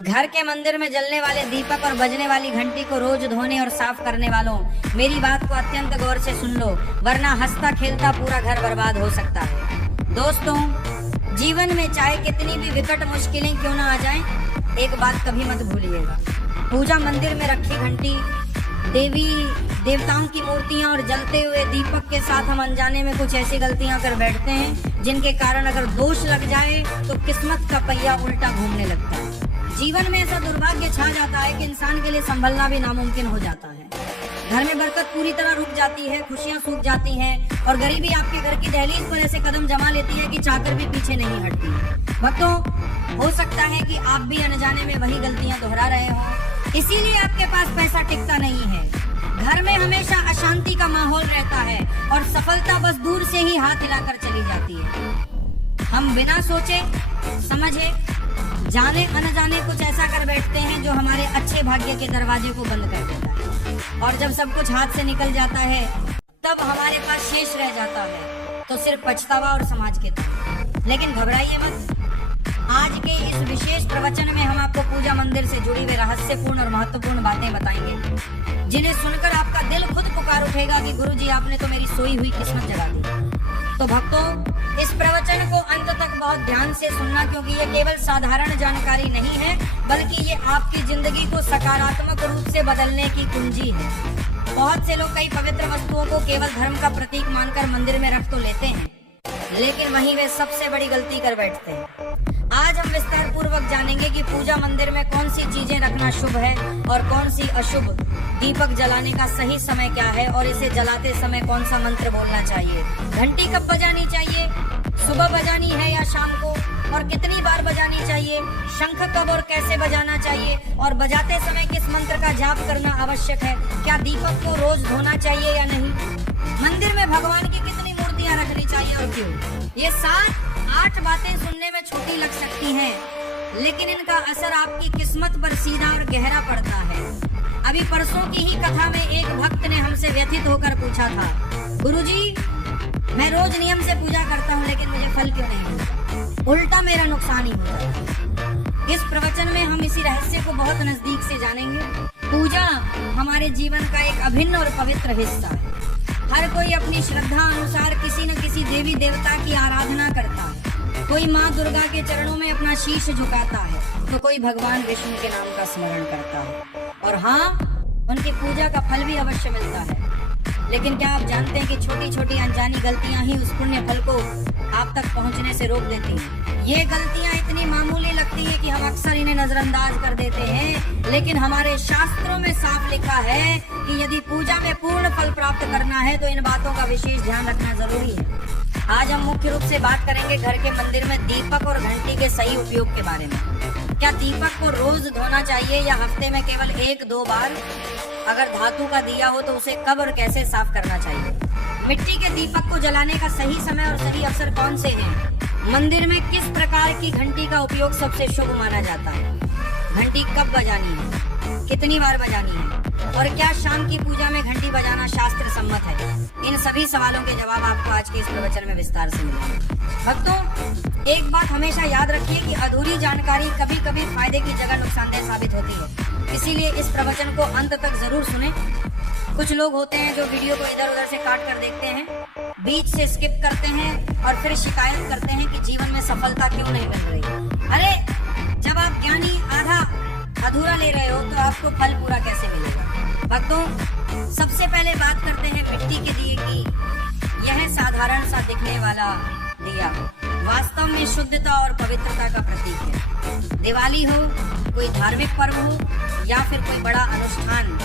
घर के मंदिर में जलने वाले दीपक और बजने वाली घंटी को रोज धोने और साफ करने वालों, मेरी बात को अत्यंत गौर से सुन लो, वरना हंसता खेलता पूरा घर बर्बाद हो सकता है। दोस्तों, जीवन में चाहे कितनी भी विकट मुश्किलें क्यों ना आ जाएं, एक बात कभी मत भूलिएगा। पूजा मंदिर में रखी घंटी, देवी देवताओं की मूर्तियां और जलते हुए दीपक के साथ हम अनजाने में कुछ ऐसी गलतियां कर बैठते हैं जिनके कारण अगर दोष लग जाए तो किस्मत का पहिया उल्टा घूमने लगता है। जीवन में ऐसा दुर्भाग्य छा जाता है कि इंसान के लिए संभलना भी नामुमकिन हो जाता है। घर में बरकत पूरी तरह रुक जाती है, खुशियां सूख जाती हैं और गरीबी आपके घर की दहलीज पर ऐसे कदम जमा लेती है कि चाहकर भी पीछे नहीं हटती। भक्तों, हो सकता है कि आप भी अनजाने में वही गलतियां दोहरा रहे हो, इसीलिए आपके पास पैसा टिकता नहीं है। घर में हमेशा अशांति का माहौल रहता है और सफलता बस दूर से ही हाथ हिलाकर चली जाती है। हम बिना सोचे समझे, जाने अनजाने कुछ ऐसा कर बैठते हैं जो हमारे अच्छे भाग्य के दरवाजे को बंद कर देता है, और जब सब कुछ हाथ से निकल जाता है तब हमारे पास शेष रह जाता है तो सिर्फ पछतावा और समाज के तौर। लेकिन घबराइए मत, आज के इस विशेष प्रवचन में हम आपको पूजा मंदिर से जुड़ी हुई रहस्यपूर्ण और महत्वपूर्ण बातें बताएंगे, जिन्हें सुनकर आपका दिल खुद पुकार उठेगा कि गुरुजी, आपने तो मेरी सोई हुई किस्मत जगा दी। तो भक्तों, इस प्रवचन को अंत तक बहुत ध्यान से सुनना, क्योंकि ये केवल साधारण जानकारी नहीं है, बल्कि ये आपकी जिंदगी को सकारात्मक रूप से बदलने की कुंजी है। बहुत से लोग कई पवित्र वस्तुओं को केवल धर्म का प्रतीक मानकर मंदिर में रख तो लेते हैं, लेकिन वहीं वे सबसे बड़ी गलती कर बैठते हैं। आज हम विस्तार पूर्वक जानेंगे कि पूजा मंदिर में कौन सी चीजें रखना शुभ है और कौन सी अशुभ, दीपक जलाने का सही समय क्या है और इसे जलाते समय कौन सा मंत्र बोलना चाहिए, घंटी कब बजानी चाहिए, सुबह बजानी है या शाम को, और कितनी बार बजानी चाहिए, शंख कब और कैसे बजाना चाहिए, और बजाते समय किस मंत्र का जाप करना आवश्यक है, क्या दीपक को रोज धोना चाहिए या नहीं, मंदिर में भगवान की कितनी मूर्तियां रखनी चाहिए और क्यों। ये 7-8 बातें सुनने में छोटी लग सकती हैं, लेकिन इनका असर आपकी किस्मत पर सीधा और गहरा पड़ता है। अभी परसों की ही कथा में एक भक्त ने हमसे व्यथित होकर पूछा था, गुरुजी, मैं रोज नियम से पूजा करता हूँ लेकिन मुझे फल क्यों नहीं मिलता, उल्टा मेरा नुकसान ही होता है। इस प्रवचन में हम इसी रहस्य को बहुत नजदीक से जानेंगे। पूजा हमारे जीवन का एक अभिन्न और पवित्र हिस्सा है। हर कोई अपनी श्रद्धा अनुसार किसी न किसी देवी देवता की आराधना करता है। कोई माँ दुर्गा के चरणों में अपना शीश झुकाता है, तो कोई भगवान विष्णु के नाम का स्मरण करता है, और हाँ, उनकी पूजा का फल भी अवश्य मिलता है। लेकिन क्या आप जानते हैं कि छोटी छोटी अनजानी गलतियां ही उस पुण्य फल को आप तक पहुंचने से रोक देती हैं। ये गलतियां इतनी मामूली लगती है कि हम अक्सर इन्हें नजरअंदाज कर देते हैं, लेकिन हमारे शास्त्रों में साफ लिखा है कि यदि पूजा में पूर्ण फल प्राप्त करना है तो इन बातों का विशेष ध्यान रखना जरूरी है। आज हम मुख्य रूप से बात करेंगे घर के मंदिर में दीपक और घंटी के सही उपयोग के बारे में। क्या दीपक को रोज धोना चाहिए या हफ्ते में केवल 1-2 बार? अगर धातु का दिया हो तो उसे कब और कैसे साफ करना चाहिए? मिट्टी के दीपक को जलाने का सही समय और सही अवसर कौन से हैं? मंदिर में किस प्रकार की घंटी का उपयोग सबसे शुभ माना जाता है? घंटी कब बजानी है, कितनी बार बजानी है, और क्या शाम की पूजा में घंटी बजाना शास्त्र सम्मत है? इन सभी सवालों के जवाब आपको आज के इस प्रवचन में विस्तार से मिलेंगे। भक्तों, एक बात हमेशा याद रखिए कि अधूरी जानकारी कभी कभी फायदे की जगह नुकसानदेह साबित होती है, इसीलिए इस प्रवचन को अंत तक जरूर सुनें। कुछ लोग होते हैं जो वीडियो को इधर उधर से काट कर देखते हैं, बीच से स्किप करते हैं और फिर शिकायत करते हैं कि जीवन में सफलता क्यों नहीं मिल रही। अरे, जब आप ज्ञानी आधा अधूरा ले रहे हो तो आपको फल पूरा कैसे मिलेगा? भक्तों, सबसे पहले बात करते हैं मिट्टी के दिए की। यह साधारण सा दिखने वाला दिया वास्तव में शुद्धता और पवित्रता का प्रतीक है। दिवाली हो, कोई धार्मिक पर्व हो या फिर कोई बड़ा अनुष्ठान,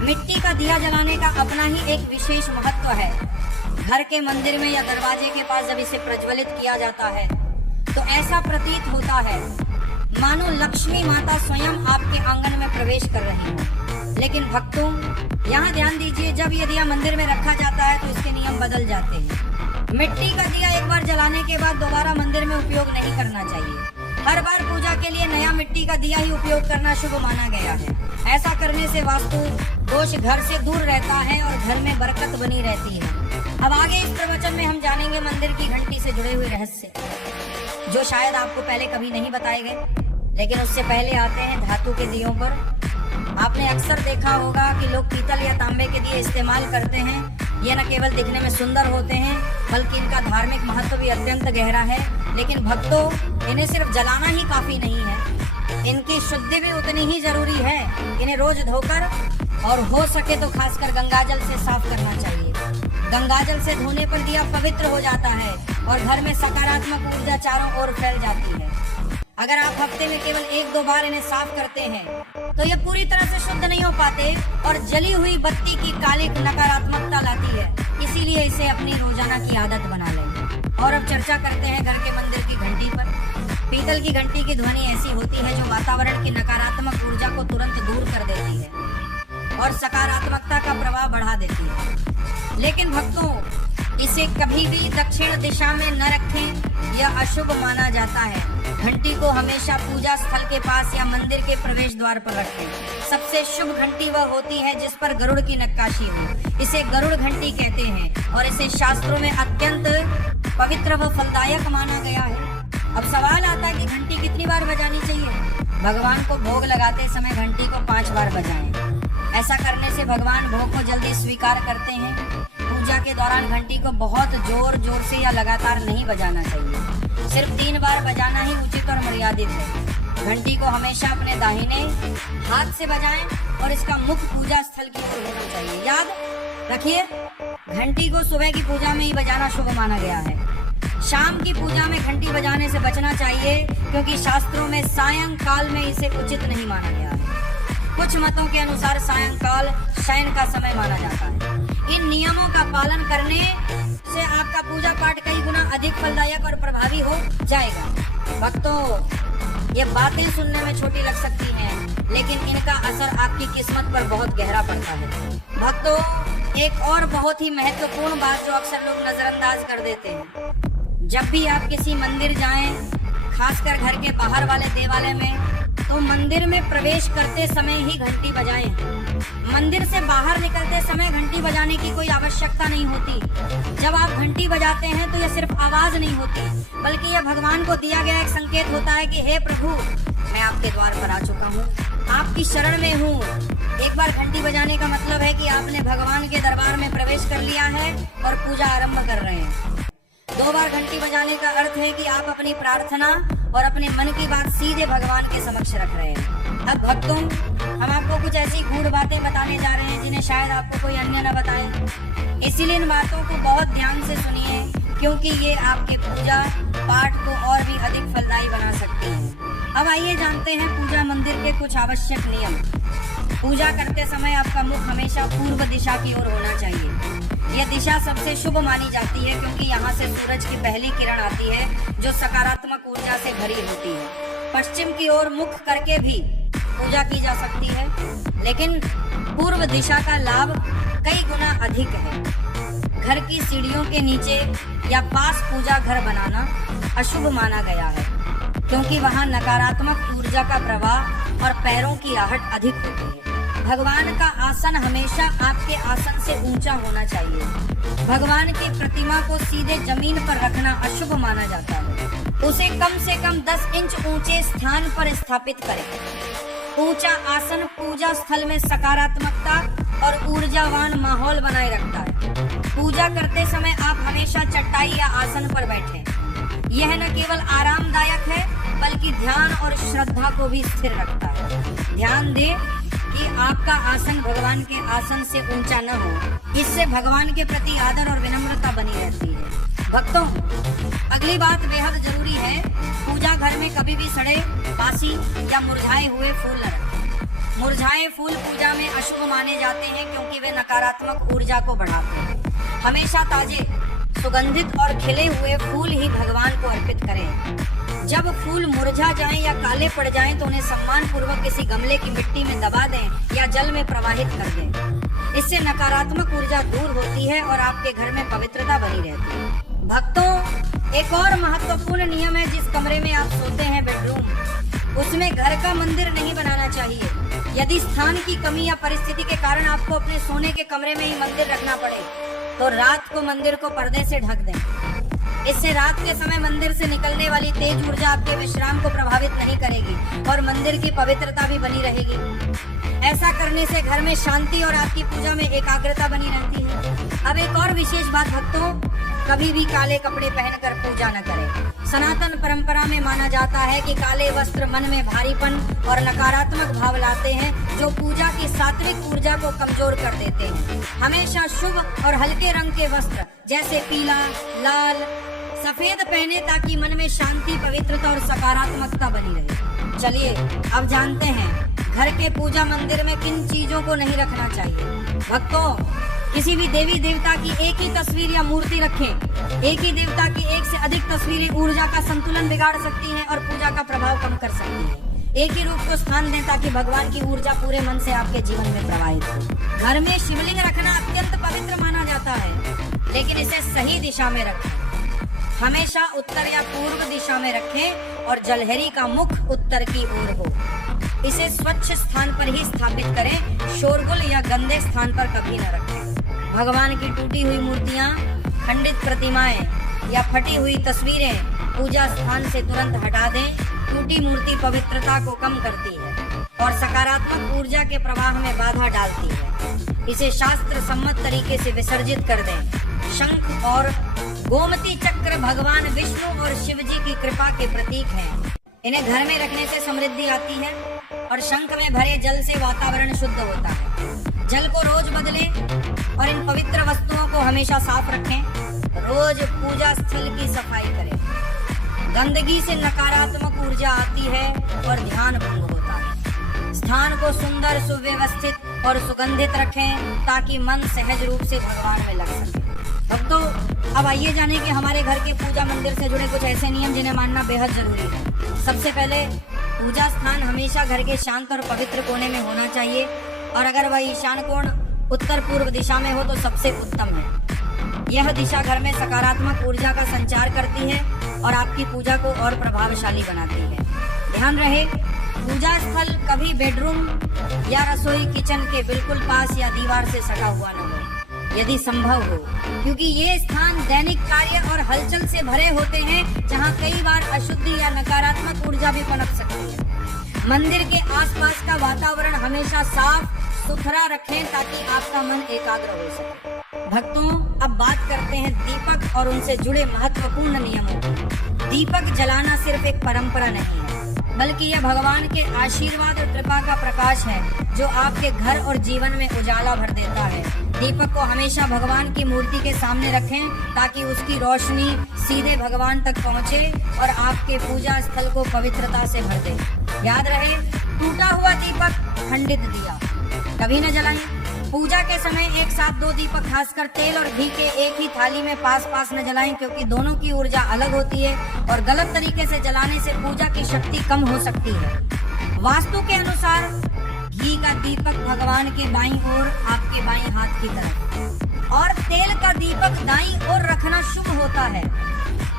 मिट्टी का दिया जलाने का अपना ही एक विशेष महत्व है। घर के मंदिर में या दरवाजे के पास जब इसे प्रज्वलित किया जाता है तो ऐसा प्रतीत होता है मानो लक्ष्मी माता स्वयं आपके आंगन में प्रवेश कर रही हो। लेकिन भक्तों, यहाँ ध्यान दीजिए, जब ये दिया मंदिर में रखा जाता है तो इसके नियम बदल जाते हैं। मिट्टी का दिया एक बार जलाने के बाद दोबारा मंदिर में उपयोग नहीं करना चाहिए। हर बार पूजा के लिए नया मिट्टी का दिया ही उपयोग करना शुभ माना गया है। ऐसा करने से वास्तु दोष घर से दूर रहता है और घर में बरकत बनी रहती है। अब आगे इस प्रवचन में हम जानेंगे मंदिर की घंटी से जुड़े हुए रहस्य, जो शायद आपको पहले कभी नहीं बताए गए। लेकिन उससे पहले आते हैं धातु के दियों पर। आपने अक्सर देखा होगा कि लोग पीतल या तांबे के दिए इस्तेमाल करते हैं। ये न केवल दिखने में सुंदर होते हैं बल्कि इनका धार्मिक महत्व भी अत्यंत गहरा है। लेकिन भक्तों, इन्हें सिर्फ जलाना ही काफी नहीं है, इनकी शुद्धि भी उतनी ही जरूरी है। इन्हें रोज धोकर और हो सके तो खासकर गंगाजल से साफ करना चाहिए। गंगाजल से धोने पर दिया पवित्र हो जाता है और घर में सकारात्मक ऊर्जा चारों ओर फैल जाती है। अगर आप हफ्ते में केवल 1-2 बार इन्हें साफ करते हैं तो ये पूरी तरह से शुद्ध नहीं हो पाते और जली हुई बत्ती की कालिक नकारात्मकता लाती है। इसीलिए इसे अपनी रोजाना की आदत बना लें। और अब चर्चा करते हैं घर के मंदिर की घंटी पर। पीतल की घंटी की ध्वनि ऐसी होती है जो वातावरण की नकारात्मक ऊर्जा को तुरंत दूर कर देती है और सकारात्मकता का प्रवाह बढ़ा देती है। लेकिन भक्तों, इसे कभी भी दक्षिण दिशा में न रखें, यह अशुभ माना जाता है। घंटी को हमेशा पूजा स्थल के पास या मंदिर के प्रवेश द्वार पर रखें। सबसे शुभ घंटी वह होती है जिस पर गरुड़ की नक्काशी हो। इसे गरुड़ घंटी कहते हैं और इसे शास्त्रों में अत्यंत पवित्र व फलदायक माना गया है। अब सवाल आता है कि घंटी कितनी बार बजानी चाहिए? भगवान को भोग लगाते समय घंटी को 5 बार बजाएं। ऐसा करने से भगवान भोग को जल्दी स्वीकार करते हैं। पूजा के दौरान घंटी को बहुत जोर जोर से या लगातार नहीं बजाना चाहिए। सिर्फ 3 बार बजाना ही उचित और मर्यादित है। घंटी को हमेशा अपने दाहिने हाथ से बजाएं और इसका मुख पूजा स्थल की ओर होना चाहिए। याद रखिए, घंटी को सुबह की पूजा में ही बजाना शुभ माना गया है। शाम की पूजा में घंटी बजाने से बचना चाहिए क्योंकि शास्त्रों में सायंकाल में इसे उचित नहीं माना गया है। कुछ मतों के अनुसार सायंकाल शयन का समय माना जाता है। इन नियमों का पालन करने से आपका पूजा पाठ कई गुना अधिक फलदायक और प्रभावी हो जाएगा। भक्तों, ये बातें सुनने में छोटी लग सकती हैं, लेकिन इनका असर आपकी किस्मत पर बहुत गहरा पड़ता है। भक्तों, एक और बहुत ही महत्वपूर्ण बात जो अक्सर लोग नजरअंदाज कर देते हैं, जब भी आप किसी मंदिर जाएं, खासकर घर के बाहर वाले देवालय में, तो मंदिर में प्रवेश करते समय ही घंटी बजाएं। मंदिर से बाहर निकलते समय घंटी बजाने की कोई आवश्यकता नहीं होती। जब आप घंटी बजाते हैं तो यह सिर्फ आवाज नहीं होती, बल्कि यह भगवान को दिया गया एक संकेत होता है कि हे प्रभु, मैं आपके द्वार पर आ चुका हूँ, आपकी शरण में हूँ। एक बार घंटी बजाने का मतलब है कि आपने भगवान के दरबार में प्रवेश कर लिया है और पूजा आरंभ कर रहे हैं। 2 बार घंटी बजाने का अर्थ है कि आप अपनी प्रार्थना और अपने मन की बात सीधे भगवान के समक्ष रख रहे हैं। अब भक्तों, हम आपको कुछ ऐसी गूढ़ बातें बताने जा रहे हैं जिन्हें शायद आपको कोई अन्य न बताए। इसीलिए इन बातों को बहुत ध्यान से सुनिए, क्योंकि ये आपके पूजा पाठ को और भी अधिक फलदायी बना सकती है। अब आइए जानते हैं पूजा मंदिर के कुछ आवश्यक नियम। पूजा करते समय आपका मुख हमेशा पूर्व दिशा की ओर होना चाहिए। यह दिशा सबसे शुभ मानी जाती है क्योंकि यहाँ से सूरज की पहली किरण आती है जो सकारात्मक ऊर्जा से भरी होती है। पश्चिम की ओर मुख करके भी पूजा की जा सकती है, लेकिन पूर्व दिशा का लाभ कई गुना अधिक है। घर की सीढ़ियों के नीचे या पास पूजा घर बनाना अशुभ माना गया है क्योंकि वहाँ नकारात्मक ऊर्जा का प्रवाह और पैरों की आहट अधिक होती है। भगवान का आसन हमेशा आपके आसन से ऊंचा होना चाहिए। भगवान की प्रतिमा को सीधे जमीन पर रखना अशुभ माना जाता है। उसे कम से कम 10 इंच ऊंचे स्थान पर स्थापित करें। ऊंचा आसन पूजा स्थल में सकारात्मकता और ऊर्जावान माहौल बनाए रखता है। पूजा करते समय आप हमेशा चटाई या आसन पर बैठें। यह न केवल आरामदायक है बल्कि ध्यान और श्रद्धा को भी स्थिर रखता है। ध्यान दें कि आपका आसन भगवान के आसन से ऊंचा न हो। इससे भगवान के प्रति आदर और विनम्रता बनी रहती है। भक्तों, अगली बात बेहद जरूरी है। पूजा घर में कभी भी सड़े, बासी या मुरझाए हुए फूल न रखें। मुरझाए फूल पूजा में अशुभ माने जाते हैं क्योंकि वे नकारात्मक ऊर्जा को बढ़ाते हैं। हमेशा ताजे, सुगंधित और खिले हुए फूल ही भगवान को अर्पित करें। जब फूल मुरझा जाएं या काले पड़ जाएं तो उन्हें सम्मान पूर्वक किसी गमले की मिट्टी में दबा दें या जल में प्रवाहित कर दें। इससे नकारात्मक ऊर्जा दूर होती है और आपके घर में पवित्रता बनी रहती है। भक्तों, एक और महत्वपूर्ण नियम है, जिस कमरे में आप सोते हैं, बेडरूम, उसमें घर का मंदिर नहीं बनाना चाहिए। यदि स्थान की कमी या परिस्थिति के कारण आपको अपने सोने के कमरे में ही मंदिर रखना पड़े तो रात को मंदिर को पर्दे से ढक दें। इससे रात के समय मंदिर से निकलने वाली तेज ऊर्जा आपके विश्राम को प्रभावित नहीं करेगी और मंदिर की पवित्रता भी बनी रहेगी। ऐसा करने से घर में शांति और आपकी पूजा में एकाग्रता बनी रहती है। अब एक और विशेष बात भक्तों, कभी भी काले कपड़े पहनकर पूजा न करें। सनातन परंपरा में माना जाता है कि काले वस्त्र मन में भारीपन और नकारात्मक भाव लाते हैं, जो पूजा की सात्विक ऊर्जा को कमजोर कर देते हैं। हमेशा शुभ और हल्के रंग के वस्त्र जैसे पीला, लाल, सफेद पहने ताकि मन में शांति, पवित्रता और सकारात्मकता बनी रहे। चलिए अब जानते हैं घर के पूजा मंदिर में किन चीजों को नहीं रखना चाहिए। भक्तों, किसी भी देवी देवता की एक ही तस्वीर या मूर्ति रखें। एक ही देवता की एक से अधिक तस्वीरें ऊर्जा का संतुलन बिगाड़ सकती हैं और पूजा का प्रभाव कम कर सकती हैं। एक ही रूप को स्थान दें ताकि भगवान की ऊर्जा पूरे मन से आपके जीवन में प्रवाहित हो। घर में शिवलिंग रखना अत्यंत पवित्र माना जाता है, लेकिन इसे सही दिशा में रखें। हमेशा उत्तर या पूर्व दिशा में रखें और जलहरी का मुख उत्तर की ओर हो। इसे स्वच्छ स्थान पर ही स्थापित करें, शोरगुल या गंदे स्थान पर कभी न रखें। भगवान की टूटी हुई मूर्तियां, खंडित प्रतिमाएं या फटी हुई तस्वीरें पूजा स्थान से तुरंत हटा दें। टूटी मूर्ति पवित्रता को कम करती है और सकारात्मक ऊर्जा के प्रवाह में बाधा डालती है। इसे शास्त्र सम्मत तरीके से विसर्जित कर दें। शंख और गोमती चक्र भगवान विष्णु और शिव जी की कृपा के प्रतीक हैं। इन्हें घर में रखने से समृद्धि आती है और शंख में भरे जल से वातावरण शुद्ध होता है। जल को रोज बदलें और इन पवित्र वस्तुओं को हमेशा साफ रखें। रोज पूजा स्थल की सफाई करें। गंदगी से नकारात्मक ऊर्जा आती है और ध्यान भंग होता है। स्थान को सुंदर, सुव्यवस्थित और सुगंधित रखें ताकि मन सहज रूप से भगवान में लग सके। भक्तों, अब आइए जाने कि हमारे घर के पूजा मंदिर से जुड़े कुछ ऐसे नियम जिन्हें मानना बेहद जरूरी है। सबसे पहले, पूजा स्थान हमेशा घर के शांत और पवित्र कोने में होना चाहिए और अगर वह ईशान कोण उत्तर पूर्व दिशा में हो तो सबसे उत्तम है। यह दिशा घर में सकारात्मक ऊर्जा का संचार करती है और आपकी पूजा को और प्रभावशाली बनाती है। ध्यान रहे, पूजा स्थल कभी बेडरूम या रसोई किचन के बिल्कुल पास या दीवार से सटा हुआ न हो, यदि संभव हो, क्योंकि ये स्थान दैनिक कार्य और हलचल से भरे होते हैं, जहां कई बार अशुद्धि या नकारात्मक ऊर्जा भी पनप सकती है। मंदिर के आसपास का वातावरण हमेशा साफ सुथरा रखें ताकि आपका मन एकाग्र हो सके। भक्तों, अब बात करते हैं दीपक और उनसे जुड़े महत्वपूर्ण नियमों की। दीपक जलाना सिर्फ एक परंपरा नहीं है, बल्कि यह भगवान के आशीर्वाद और कृपा का प्रकाश है जो आपके घर और जीवन में उजाला भर देता है। दीपक को हमेशा भगवान की मूर्ति के सामने रखें ताकि उसकी रोशनी सीधे भगवान तक पहुंचे और आपके पूजा स्थल को पवित्रता से भर दे। याद रहे, टूटा हुआ दीपक, खंडित दिया कभी न जलाएं। पूजा के समय एक साथ दो दीपक खासकर तेल और घी के एक ही थाली में पास पास न जलाएं, क्योंकि दोनों की ऊर्जा अलग होती है और गलत तरीके से जलाने से पूजा की शक्ति कम हो सकती है। वास्तु के अनुसार घी का दीपक भगवान के बाईं ओर, आपके बाईं हाथ की तरफ, और तेल का दीपक दाईं ओर रखना शुभ होता है।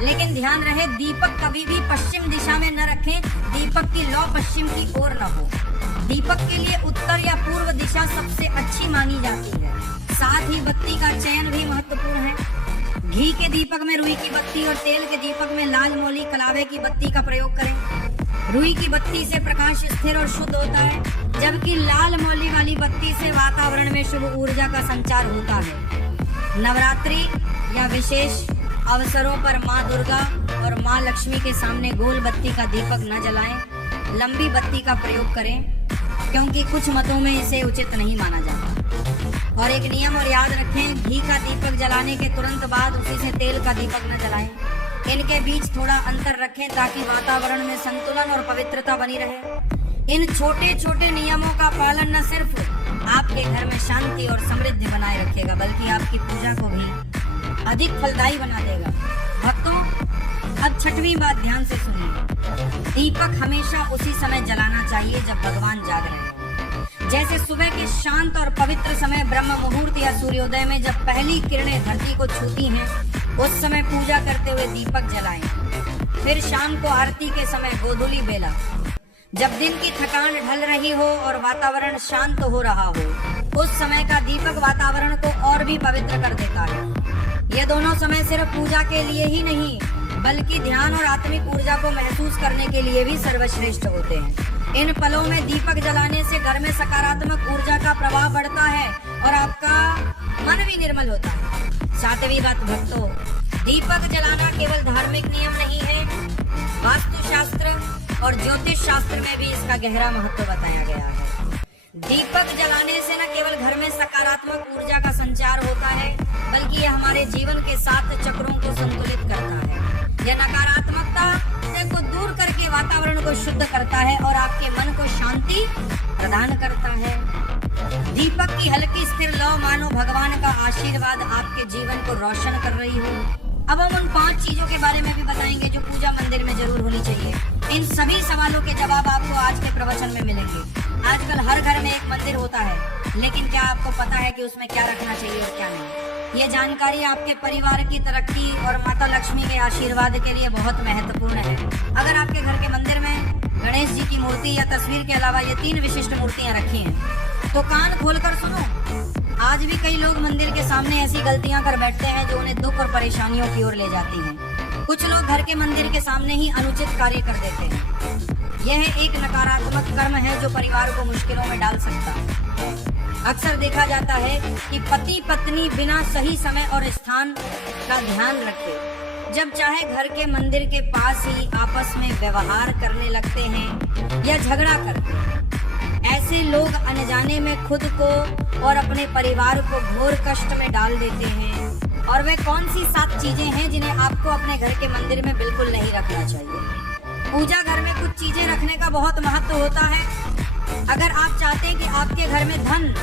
लेकिन ध्यान रहे, दीपक कभी भी पश्चिम दिशा में न रखें। दीपक की लौ पश्चिम की ओर न हो। दीपक के लिए उत्तर या पूर्व दिशा सबसे अच्छी मानी जाती है। साथ ही बत्ती का चयन भी महत्वपूर्ण है। घी के दीपक में रुई की बत्ती और तेल के दीपक में लाल मोली कलावे की बत्ती का प्रयोग करें। रुई की बत्ती से प्रकाश स्थिर और शुद्ध होता है, जबकि लाल मोली वाली बत्ती से वातावरण में शुभ ऊर्जा का संचार होता है। नवरात्रि या विशेष अवसरों पर माँ दुर्गा और माँ लक्ष्मी के सामने गोल बत्ती का दीपक न जलाएं। लंबी बत्ती का प्रयोग करें, क्योंकि कुछ मतों में इसे उचित नहीं माना जाता। और एक नियम और याद रखें, घी का दीपक जलाने के तुरंत बाद उसी से तेल का दीपक न जलाएं। इनके बीच थोड़ा अंतर रखें ताकि वातावरण में संतुलन और पवित्रता बनी रहे। इन छोटे छोटे नियमों का पालन न सिर्फ आपके घर में शांति और समृद्धि बनाए रखेगा, बल्कि आपकी पूजा को भी अधिक फलदायी बना देगा। भक्तों, अब छठवीं बात ध्यान से सुनिए। दीपक हमेशा उसी समय जलाना चाहिए जब भगवान जाग रहे हों। जैसे सुबह के शांत और पवित्र समय ब्रह्म मुहूर्त या सूर्योदय में जब पहली किरणें धरती को छूती हैं, उस समय पूजा करते हुए दीपक जलाएं। फिर शाम को आरती के समय गोधूली बेला, जब दिन की थकान ढल रही हो और वातावरण शांत हो रहा हो, उस समय का दीपक वातावरण को और भी पवित्र कर देता है। ये दोनों समय सिर्फ पूजा के लिए ही नहीं बल्कि ध्यान और आत्मिक ऊर्जा को महसूस करने के लिए भी सर्वश्रेष्ठ होते हैं। इन पलों में दीपक जलाने से घर में सकारात्मक ऊर्जा का प्रवाह बढ़ता है और आपका मन भी निर्मल होता है। सातवीं बात भक्तों, दीपक जलाना केवल धार्मिक नियम नहीं है, वास्तुशास्त्र और ज्योतिष शास्त्र में भी इसका गहरा महत्व बताया गया है। दीपक जलाने से न केवल घर में सकारात्मक ऊर्जा का संचार होता है बल्कि यह हमारे जीवन के 7 चक्रों को संतुलित करता है। यह नकारात्मकता को दूर करके वातावरण को शुद्ध करता है और आपके मन को शांति प्रदान करता है। दीपक की हल्की स्थिर लौ मानो भगवान का आशीर्वाद आपके जीवन को रोशन कर रही हो। अब हम उन 5 चीजों के बारे में भी बताएंगे जो पूजा मंदिर में जरूर होनी चाहिए। इन सभी सवालों के जवाब आपको आज के प्रवचन में मिलेंगे। आजकल हर घर में एक मंदिर होता है, लेकिन क्या आपको पता है कि उसमें क्या रखना चाहिए और क्या नहीं? ये जानकारी आपके परिवार की तरक्की और माता लक्ष्मी के आशीर्वाद के लिए बहुत महत्वपूर्ण है। अगर आपके घर के मंदिर में गणेश जी की मूर्ति या तस्वीर के अलावा ये 3 विशिष्ट मूर्तियां रखी हैं, तो कान खोलकर सुनो। आज भी कई लोग मंदिर के सामने ऐसी गलतियां कर बैठते हैं जो उन्हें दुख और परेशानियों की ओर ले जाती हैं। कुछ लोग घर के मंदिर के सामने ही अनुचित कार्य कर देते हैं। यह एक नकारात्मक कर्म है जो परिवार को मुश्किलों में डाल सकता है। अक्सर देखा जाता है कि पति पत्नी बिना सही समय और स्थान का ध्यान रखे जब चाहे घर के मंदिर के पास ही आपस में व्यवहार करने लगते हैं या झगड़ा करते हैं। ऐसे लोग अनजाने में खुद को और अपने परिवार को घोर कष्ट में डाल देते हैं। और वे कौन सी 7 चीजें हैं जिन्हें आपको अपने घर के मंदिर में बिल्कुल नहीं रखना चाहिए? पूजा घर में कुछ चीजें रखने का बहुत महत्व होता है। अगर आप चाहते हैं कि आपके घर में धन,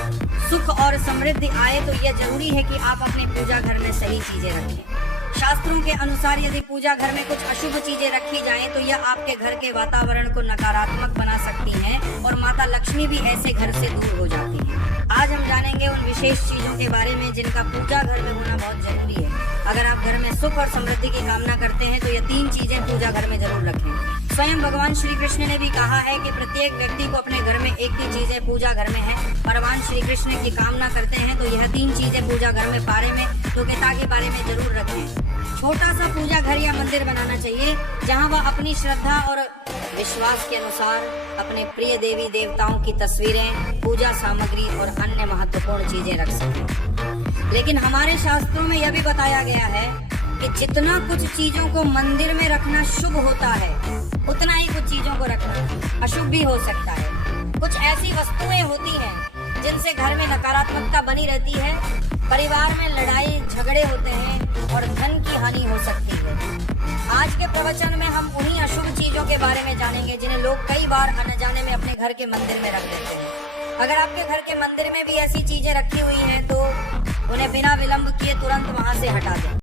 सुख और समृद्धि आए तो यह जरूरी है कि आप अपने पूजा घर में सही चीजें रखें। शास्त्रों के अनुसार यदि पूजा घर में कुछ अशुभ चीजें रखी जाएं तो यह आपके घर के वातावरण को नकारात्मक बना सकती हैं और माता लक्ष्मी भी ऐसे घर से दूर हो जाती हैं। आज हम जानेंगे उन विशेष चीजों के बारे में जिनका पूजा घर में होना बहुत जरूरी है। अगर आप घर में सुख और समृद्धि की कामना करते हैं तो ये 3 चीजें पूजा घर में जरूर रखें। स्वयं भगवान श्री कृष्ण ने भी कहा है कि प्रत्येक व्यक्ति को अपने घर में एक ही चीजें पूजा घर में है। भगवान श्री कृष्ण की कामना करते हैं तो यह 3 चीजें पूजा घर में बारे में योग्यता के बारे में जरूर रखें। छोटा सा पूजा घर या मंदिर बनाना चाहिए जहां वह अपनी श्रद्धा और विश्वास के अनुसार अपने प्रिय देवी देवताओं की तस्वीरें, पूजा सामग्री और अन्य महत्वपूर्ण चीजें रख सकें। लेकिन हमारे शास्त्रों में यह भी बताया गया है कि जितना कुछ चीजों को मंदिर में रखना शुभ होता है उतना ही कुछ चीजों को रखना अशुभ भी हो सकता है। कुछ ऐसी वस्तुएं होती हैं जिनसे घर में नकारात्मकता बनी रहती है, परिवार में लड़ाई झगड़े होते हैं और धन की हानि हो सकती है। आज के प्रवचन में हम उन्हीं अशुभ चीजों के बारे में जानेंगे जिन्हें लोग कई बार अनजाने में अपने घर के मंदिर में रख देते हैं। अगर आपके घर के मंदिर में भी ऐसी चीजें रखी हुई हैं तो उन्हें बिना विलंब किए तुरंत वहां से हटा दें।